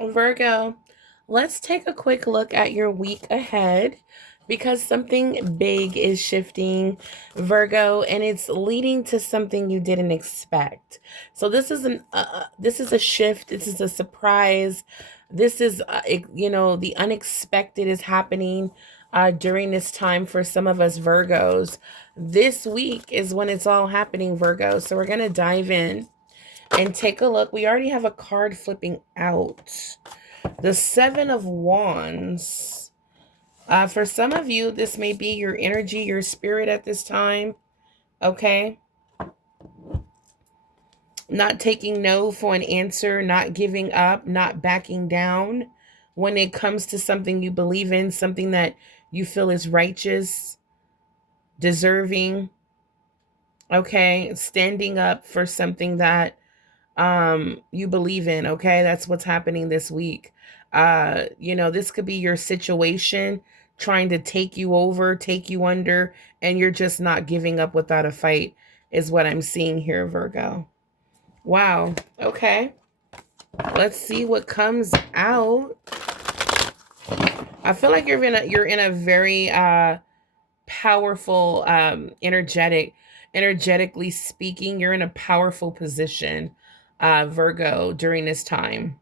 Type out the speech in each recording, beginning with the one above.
Virgo, let's take a quick look at your week ahead because something big is shifting, Virgo, and it's leading to something you didn't expect. So this is a shift, this is a surprise. This is the unexpected is happening during this time for some of us Virgos. This week is when it's all happening, Virgo. So we're going to dive in and take a look. We already have a card flipping out. The Seven of Wands. For some of you, this may be your energy, your spirit at this time. Okay. Not taking no for an answer, not giving up, not backing down when it comes to something you believe in, something that you feel is righteous, deserving. Okay. Standing up for something that you believe in. Okay, that's what's happening this week. This could be your situation trying to take you over, take you under, and you're just not giving up without a fight, is what I'm seeing here, Virgo. Wow. Okay, let's see what comes out. I feel like you're in a very powerful, energetically speaking, you're in a powerful position, Virgo, during this time.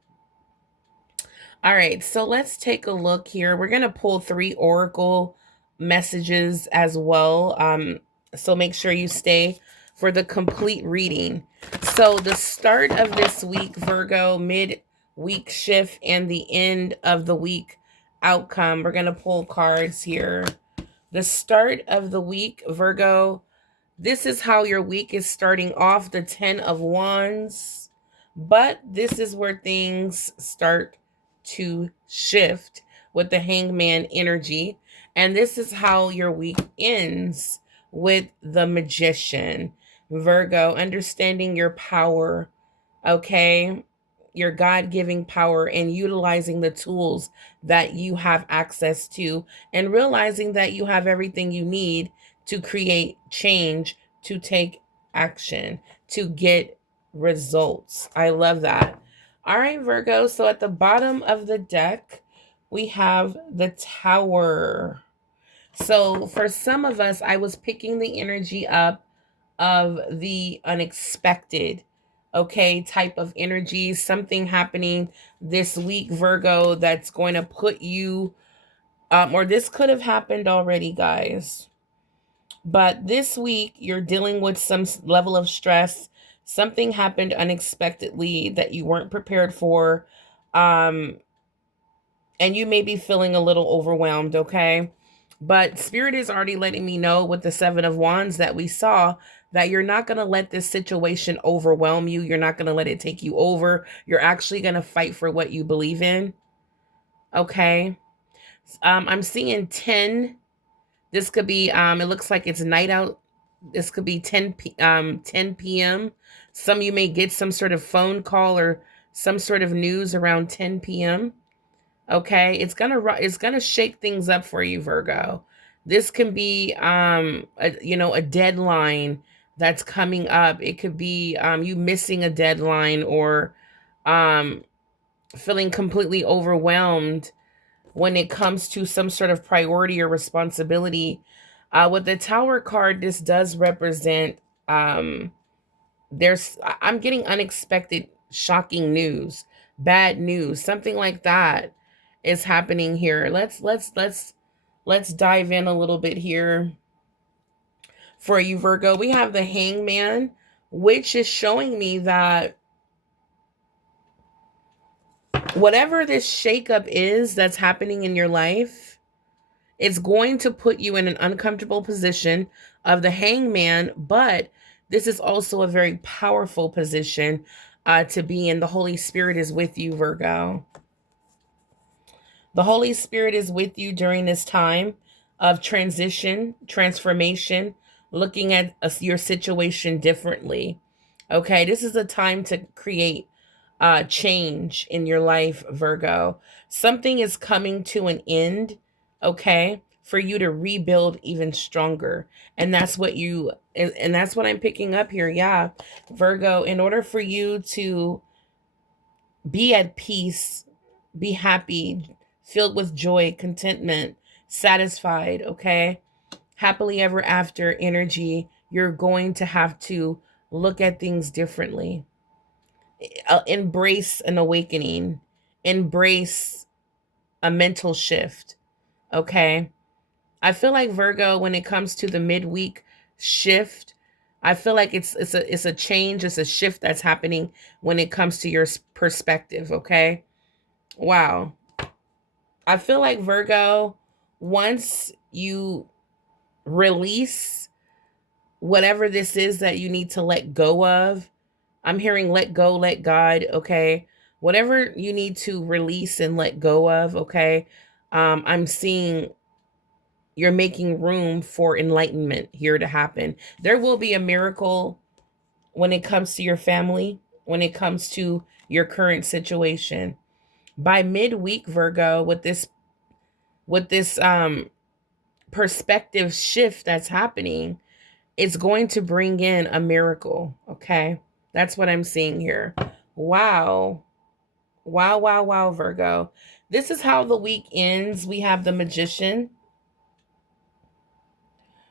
All right, so let's take a look here. We're going to pull 3 oracle messages as well. So make sure you stay for the complete reading. So the start of this week, Virgo, mid-week shift, and the end of the week outcome. We're going to pull cards here. The start of the week, Virgo, this is how your week is starting off, the 10 of Wands. But this is where things start to shift with the Hangman energy. And this is how your week ends with the Magician. Virgo, understanding your power, okay? Your God-giving power and utilizing the tools that you have access to and realizing that you have everything you need to create change, to take action, to get results. I love that. All right, Virgo. So at the bottom of the deck, we have the Tower. So for some of us, I was picking the energy up of the unexpected, okay, type of energy, something happening this week, Virgo, that's going to put you, or this could have happened already, guys. But this week, you're dealing with some level of stress. Something happened unexpectedly that you weren't prepared for. Um, and you may be feeling a little overwhelmed, okay? But Spirit is already letting me know with the Seven of Wands that we saw that you're not going to let this situation overwhelm you. You're not going to let it take you over. You're actually going to fight for what you believe in, okay? I'm seeing 10. This could be, it looks like it's night out. This could be 10 p.m. Some of you may get some sort of phone call or some sort of news around 10 p.m. Okay, it's gonna shake things up for you, Virgo. This can be a deadline that's coming up. It could be you missing a deadline or um feeling completely overwhelmed when it comes to some sort of priority or responsibility. With the Tower card, this does represent um I'm getting unexpected, shocking news, bad news, something like that is happening here. Let's dive in a little bit here for you, Virgo. We have the Hangman, which is showing me that whatever this shakeup is that's happening in your life, it's going to put you in an uncomfortable position of the Hangman, but this is also a very powerful position to be in. The Holy Spirit is with you, Virgo. The Holy Spirit is with you during this time of transition, transformation, looking at your situation differently. Okay, this is a time to create change in your life, Virgo. Something is coming to an end, okay, for you to rebuild even stronger. And that's what and that's what I'm picking up here. Yeah, Virgo, in order for you to be at peace be happy, filled with joy, contentment, satisfied, okay? Happily ever after energy, you're going to have to look at things differently. Embrace an awakening, embrace a mental shift, okay? I feel like Virgo, when it comes to the midweek shift, I feel like it's a change, it's a shift that's happening when it comes to your perspective, okay? Wow. I feel like Virgo, once you release whatever this is that you need to let go of, I'm hearing let go, let God, okay? Whatever you need to release and let go of, okay? I'm seeing you're making room for enlightenment here to happen. There will be a miracle when it comes to your family, when it comes to your current situation. By midweek, Virgo, with this perspective shift that's happening, it's going to bring in a miracle, okay? That's what I'm seeing here. Wow. Wow, wow, wow, Virgo. This is how the week ends. We have the Magician.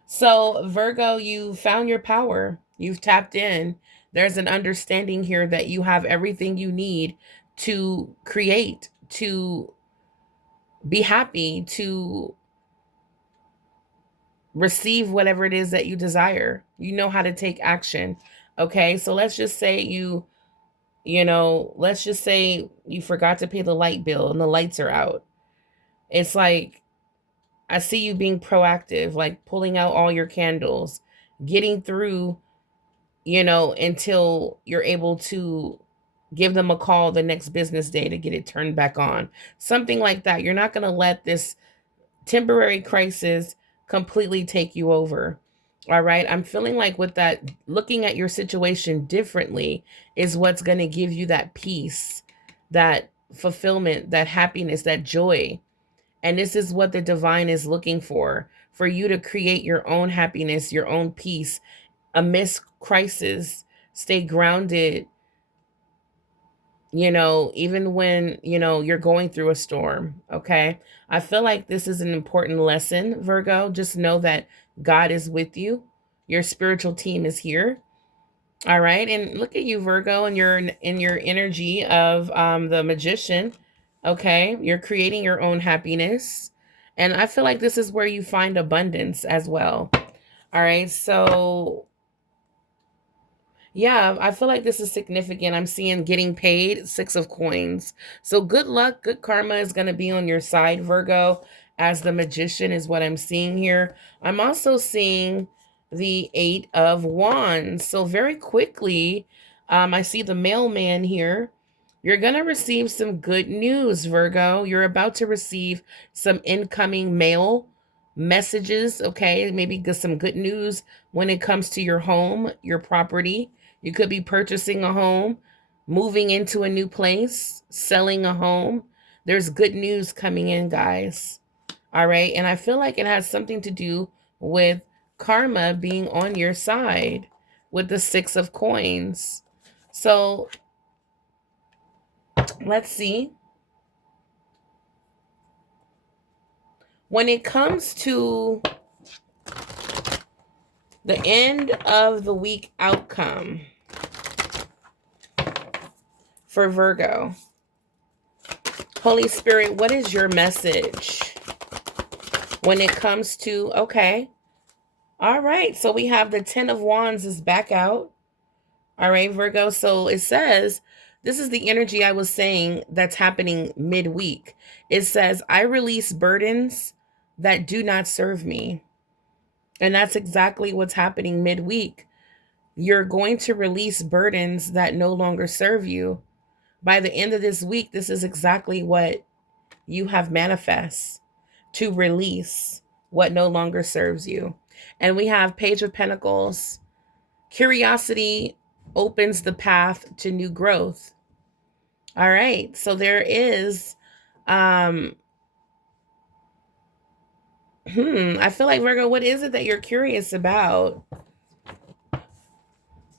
So, Virgo, you found your power. You've tapped in. There's an understanding here that you have everything you need to create, to be happy, to receive whatever it is that you desire. You know how to take action. Okay? So, let's just say let's just say you forgot to pay the light bill and the lights are out. It's like I see you being proactive, like pulling out all your candles, getting through, until you're able to give them a call the next business day to get it turned back on. Something like that. You're not going to let this temporary crisis completely take you over. All right. I'm feeling like with that, looking at your situation differently is what's going to give you that peace, that fulfillment, that happiness, that joy. And this is what the divine is looking for you to create your own happiness, your own peace amidst crisis. Stay grounded, even when, you're going through a storm. Okay. I feel like this is an important lesson, Virgo. Just know that God is with you. Your spiritual team is here. All right. And look at you, Virgo, and you're in your energy of the Magician. Okay. You're creating your own happiness. And I feel like this is where you find abundance as well. All right. So yeah, I feel like this is significant. I'm seeing getting paid, Six of Coins. So good luck, good karma is going to be on your side, Virgo, as the Magician is what I'm seeing here. I'm also seeing the Eight of Wands. So very quickly, I see the mailman here. You're going to receive some good news, Virgo. You're about to receive some incoming mail messages, okay? Maybe some good news when it comes to your home, your property. You could be purchasing a home, moving into a new place, selling a home. There's good news coming in, guys. All right. And I feel like it has something to do with karma being on your side with the Six of Coins. So let's see. When it comes to the end of the week outcome for Virgo, Holy Spirit, what is your message when it comes to, okay. All right. So we have the 10 of Wands is back out. All right, Virgo. So it says, this is the energy I was saying that's happening midweek. It says, I release burdens that do not serve me. And that's exactly what's happening midweek. You're going to release burdens that no longer serve you. By the end of this week, this is exactly what you have manifest, to release what no longer serves you. And we have Page of Pentacles. Curiosity opens the path to new growth. All right. So there is I feel like, Virgo, what is it that you're curious about?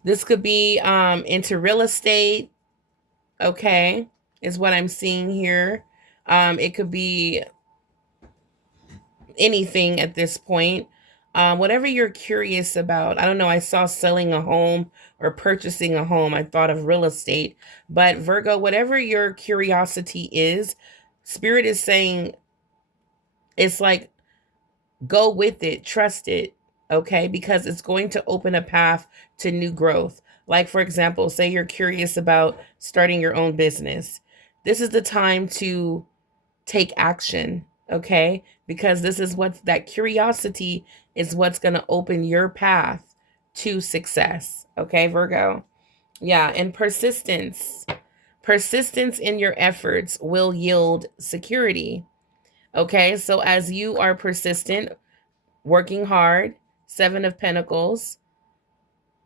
This could be into real estate, okay, is what I'm seeing here. It could be anything at this point. Whatever you're curious about. I don't know. I saw selling a home or purchasing a home. I thought of real estate. But Virgo, whatever your curiosity is, Spirit is saying it's like go with it, trust it, okay? Because it's going to open a path to new growth. Like, for example, say you're curious about starting your own business. This is the time to take action, okay? Because this is what that curiosity is what's going to open your path to success, okay, Virgo? Yeah, and persistence. Persistence in your efforts will yield security. Okay, so as you are persistent, working hard, Seven of Pentacles,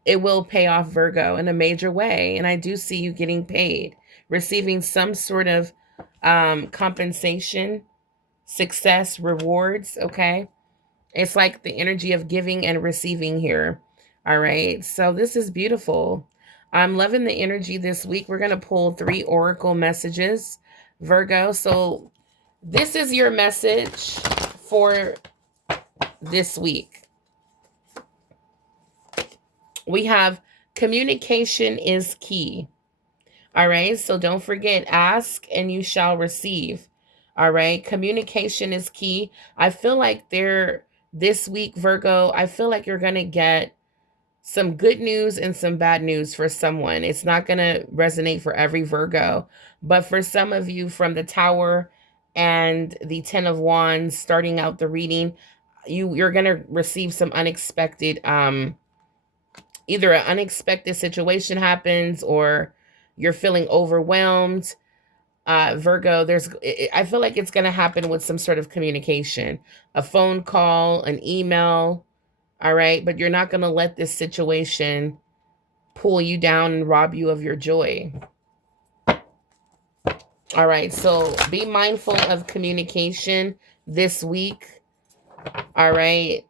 it will pay off, Virgo, in a major way. And I do see you getting paid, receiving some sort of compensation, success, rewards, okay? It's like the energy of giving and receiving here. All right, so this is beautiful. I'm loving the energy this week. We're going to pull 3 oracle messages, Virgo. So this is your message for this week. We have communication is key. All right, so don't forget, ask and you shall receive. All right, communication is key. I feel like this week, Virgo, I feel like you're going to get some good news and some bad news for someone. It's not going to resonate for every Virgo, but for some of you from the Tower and the 10 of Wands starting out the reading, you're going to receive some unexpected either an unexpected situation happens or you're feeling overwhelmed. Virgo, I feel like it's going to happen with some sort of communication, a phone call, an email. All right. But you're not going to let this situation pull you down and rob you of your joy. All right. So be mindful of communication this week. All right.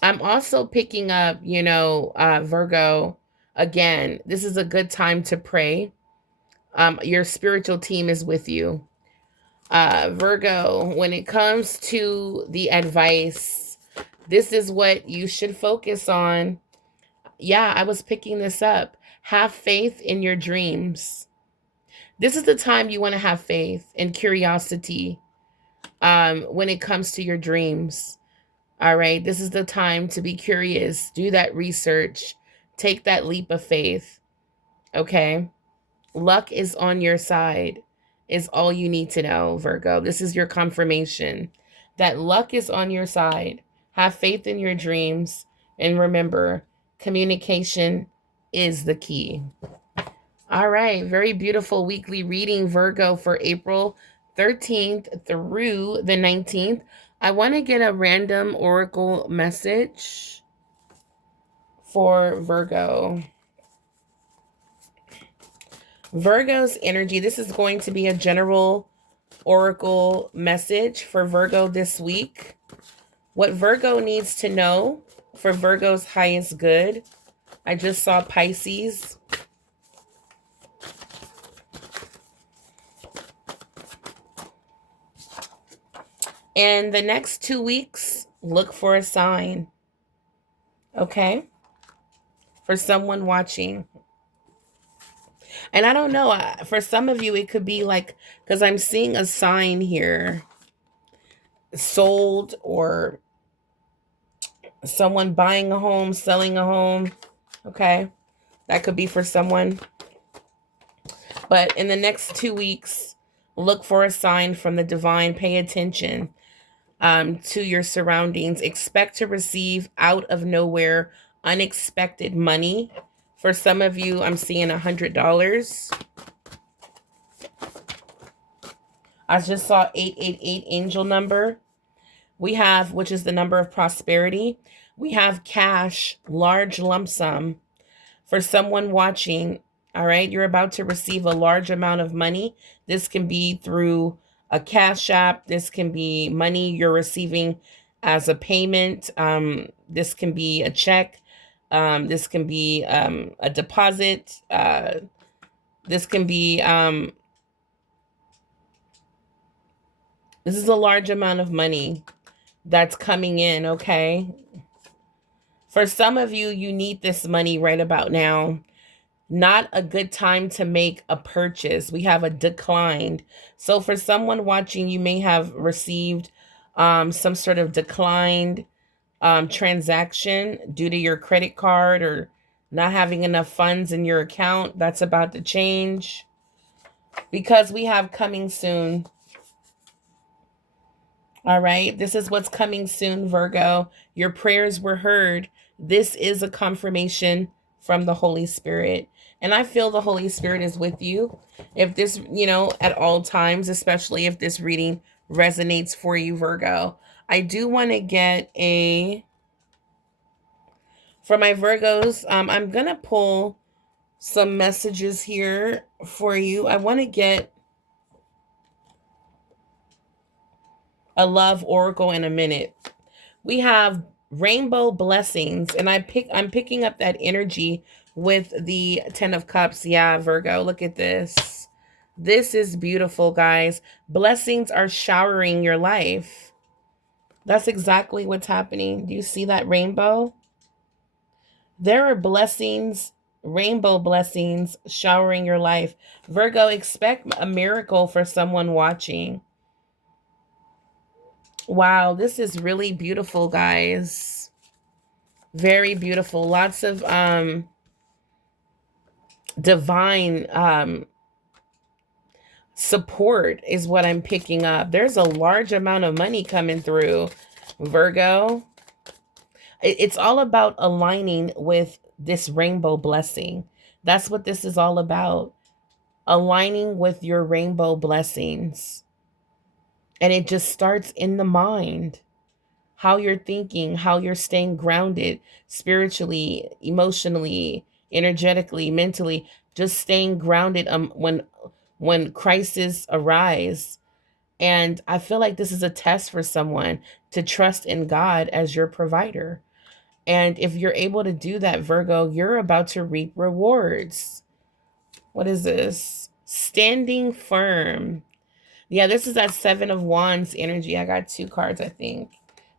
I'm also picking up, Virgo, again, this is a good time to pray. Your spiritual team is with you. Virgo, when it comes to the advice, this is what you should focus on. Yeah, I was picking this up. Have faith in your dreams. This is the time you want to have faith and curiosity when it comes to your dreams. All right, this is the time to be curious. Do that research. Take that leap of faith. Okay? Luck is on your side, is all you need to know, Virgo. This is your confirmation that luck is on your side. Have faith in your dreams. And remember, communication is the key. All right, very beautiful weekly reading, Virgo, for April 13th through the 19th. I want to get a random oracle message for Virgo. Virgo's energy. This is going to be a general oracle message for Virgo this week. What Virgo needs to know for Virgo's highest good. I just saw Pisces. And the next 2 weeks, look for a sign. Okay? For someone watching. And I don't know, for some of you, it could be like, because I'm seeing a sign here, sold, or someone buying a home, selling a home. Okay? That could be for someone. But in the next 2 weeks, look for a sign from the divine. Pay attention to your surroundings. Expect to receive out of nowhere unexpected money. For some of you, I'm seeing $100. I just saw 888 angel number. We have, which is the number of prosperity. We have cash, large lump sum. For someone watching, all right, you're about to receive a large amount of money. This can be through a cash app. This can be money you're receiving as a payment. This can be a check. This can be a deposit. This can be, this is a large amount of money that's coming in, okay? For some of you, you need this money right about now. Not a good time to make a purchase. We have a declined. So for someone watching, you may have received some sort of declined transaction due to your credit card or not having enough funds in your account. That's about to change because we have coming soon. All right. This is what's coming soon, Virgo. Your prayers were heard. This is a confirmation from the Holy Spirit. And I feel the Holy Spirit is with you. If this, at all times, especially if this reading resonates for you, Virgo, I do want to get for my Virgos, I'm going to pull some messages here for you. I want to get a love oracle in a minute. We have rainbow blessings, and I'm picking up that energy with the 10 of cups. Yeah, Virgo, look at this. This is beautiful, guys. Blessings are showering your life. That's exactly what's happening. Do you see that rainbow? There are blessings, rainbow blessings showering your life. Virgo, expect a miracle for someone watching. Wow, this is really beautiful, guys. Very beautiful. Lots of divine support is what I'm picking up. There's a large amount of money coming through, Virgo. It's all about aligning with this rainbow blessing. That's what this is all about. Aligning with your rainbow blessings. And it just starts in the mind. How you're thinking, how you're staying grounded spiritually, emotionally, energetically, mentally, just staying grounded when crises arise. And I feel like this is a test for someone to trust in God as your provider. And if you're able to do that, Virgo, you're about to reap rewards. What is this? Standing firm. Yeah, this is that 7 of Wands energy. I got 2 cards, I think.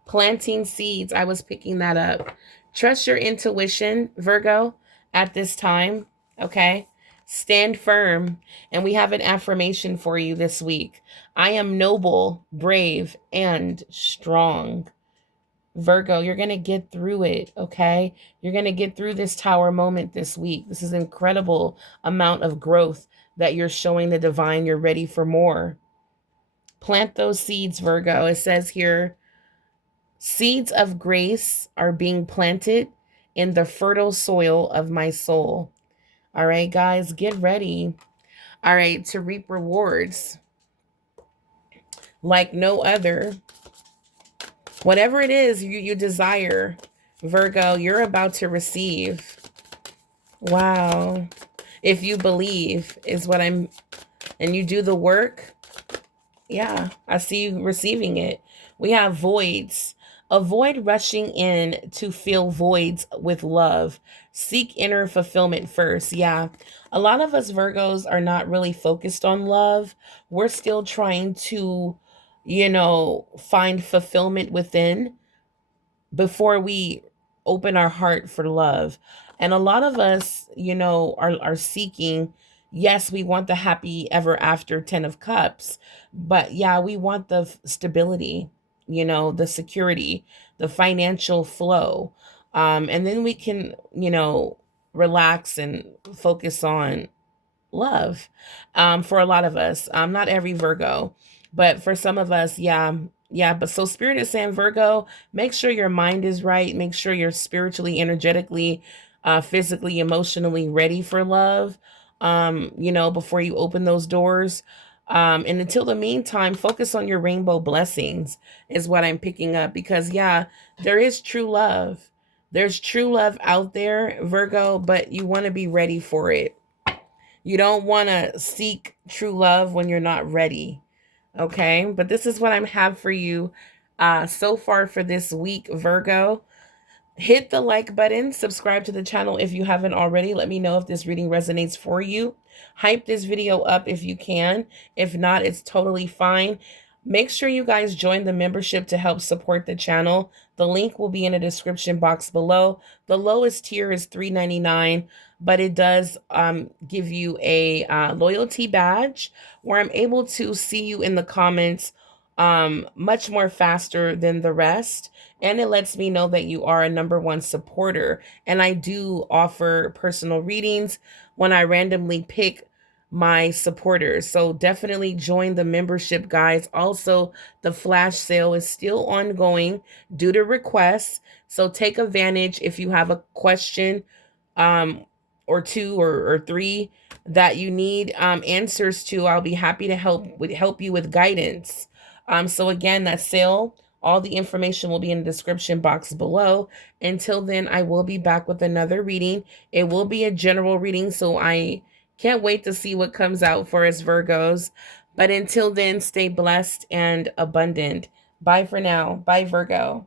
Planting seeds. I was picking that up. Trust your intuition, Virgo, at this time. Okay. Stand firm. And we have an affirmation for you this week. I am noble, brave, and strong. Virgo, you're going to get through it. Okay. You're going to get through this tower moment this week. This is an incredible amount of growth that you're showing the divine. You're ready for more. Plant those seeds, Virgo. It says here, seeds of grace are being planted in the fertile soil of my soul. All right, guys, get ready. All right, to reap rewards like no other. Whatever it is you desire, Virgo, you're about to receive. Wow. If you believe is what and you do the work, yeah, I see you receiving it. We have voids. Avoid rushing in to fill voids with love. Seek inner fulfillment first. Yeah. A lot of us Virgos are not really focused on love. We're still trying to, find fulfillment within before we open our heart for love. And a lot of us, are seeking, yes, we want the happy ever after 10 of cups, but yeah, we want the stability, the security, the financial flow. And then we can, relax and focus on love. For a lot of us, not every Virgo, but for some of us, yeah. Yeah, but so Spirit is saying, Virgo, make sure your mind is right. Make sure you're spiritually, energetically, physically, emotionally ready for love, before you open those doors. And until the meantime, focus on your rainbow blessings is what I'm picking up because, yeah, there is true love. There's true love out there, Virgo, but you want to be ready for it. You don't want to seek true love when you're not ready. Okay, but this is what I have for you so far for this week, Virgo. Hit the like button, subscribe to the channel if you haven't already. Let me know if this reading resonates for you. Hype this video up if you can. If not, it's totally fine. Make sure you guys join the membership to help support the channel. The link will be in the description box below. The lowest tier is $3.99, but it does give you a loyalty badge where I'm able to see you in the comments much more faster than the rest. And it lets me know that you are a #1 supporter. And I do offer personal readings when I randomly pick my supporters. So definitely join the membership, guys. Also, the flash sale is still ongoing due to requests. So take advantage if you have a question or two or three that you need answers to. I'll be happy to help you with guidance. So again, that sale, all the information will be in the description box below. Until then, I will be back with another reading. It will be a general reading, so I can't wait to see what comes out for us Virgos. But until then, stay blessed and abundant. Bye for now. Bye, Virgo.